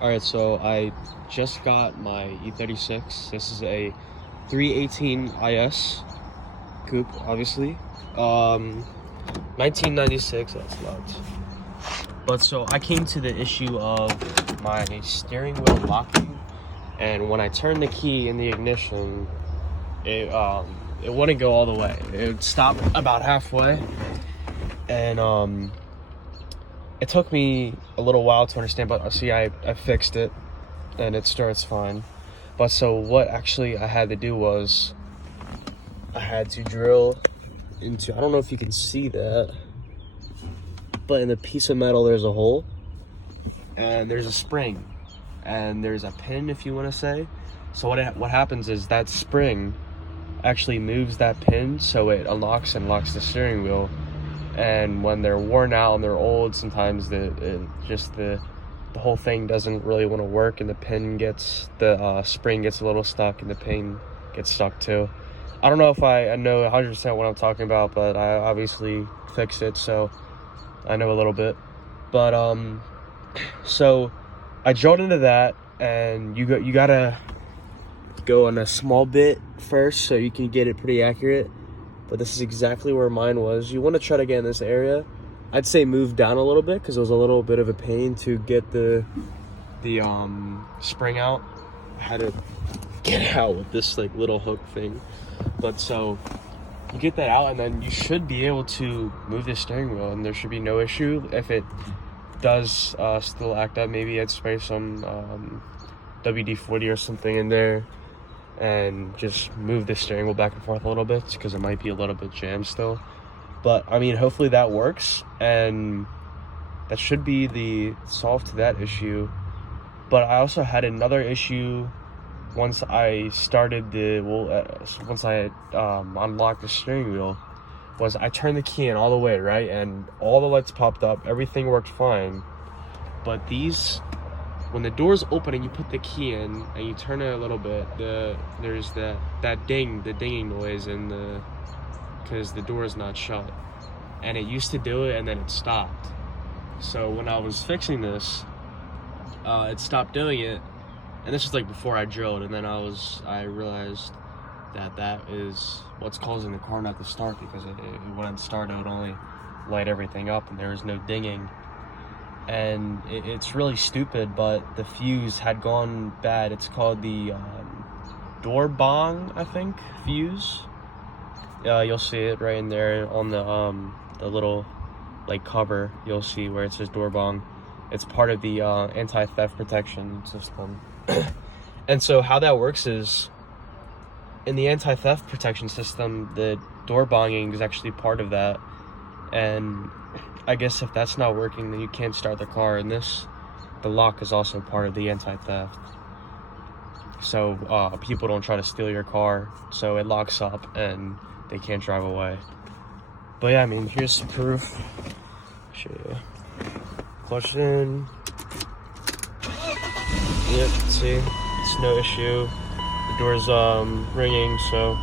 Alright, so I just got my e36. This is a 318 IS coupe, obviously. 1996, that's nuts. But so I came to the issue of my steering wheel locking, and when I turned the key in the ignition, it wouldn't go all the way. It would stop about halfway, and it took me a little while to understand, but see, I fixed it, and it starts fine. But so what actually I had to do was, I had to drill into, I don't know if you can see that, but in the piece of metal there's a hole, and there's a spring, and there's a pin, if you want to say. So what happens is that spring actually moves that pin, so it unlocks and locks the steering wheel. And when they're worn out and they're old, sometimes the whole thing doesn't really want to work, and the spring gets a little stuck, and the pin gets stuck too. I don't know if I know 100% what I'm talking about, but I obviously fixed it, so I know a little bit. But so I drilled into that, and you gotta go on a small bit first so you can get it pretty accurate. But this is exactly where mine was. You want to try to get in this area. I'd say move down a little bit, because it was a little bit of a pain to get the spring out. I had to get it out with this like little hook thing. But so you get that out, and then you should be able to move the steering wheel, and there should be no issue. If it does still act up, maybe I'd spray some WD-40 or something in there, and just move the steering wheel back and forth a little bit, because it might be a little bit jammed still. But I mean, hopefully that works, and that should be the solve to that issue. But I also had another issue once I started once I unlocked the steering wheel. Was I turned the key in all the way, right, and all the lights popped up, everything worked fine, but when the doors open and you put the key in and you turn it a little bit, there's the dinging noise, and because the door is not shut, and it used to do it and then it stopped. So when I was fixing this, it stopped doing it, and this was like before I drilled, and then I realized that is what's causing the car not to start, because it wouldn't start. It would only light everything up, and there was no dinging. And it's really stupid, but the fuse had gone bad. It's called the door bong, I think, fuse. You'll see it right in there on the little like cover. You'll see where it says door bong. It's part of the anti-theft protection system. And so how that works is, in the anti-theft protection system, the door bonging is actually part of that. And I guess if that's not working, then you can't start the car. And the lock is also part of the anti-theft. So people don't try to steal your car, so it locks up and they can't drive away. But yeah, I mean, here's some proof. Show you. Clutch it in. Yep, see, it's no issue. The door's ringing, so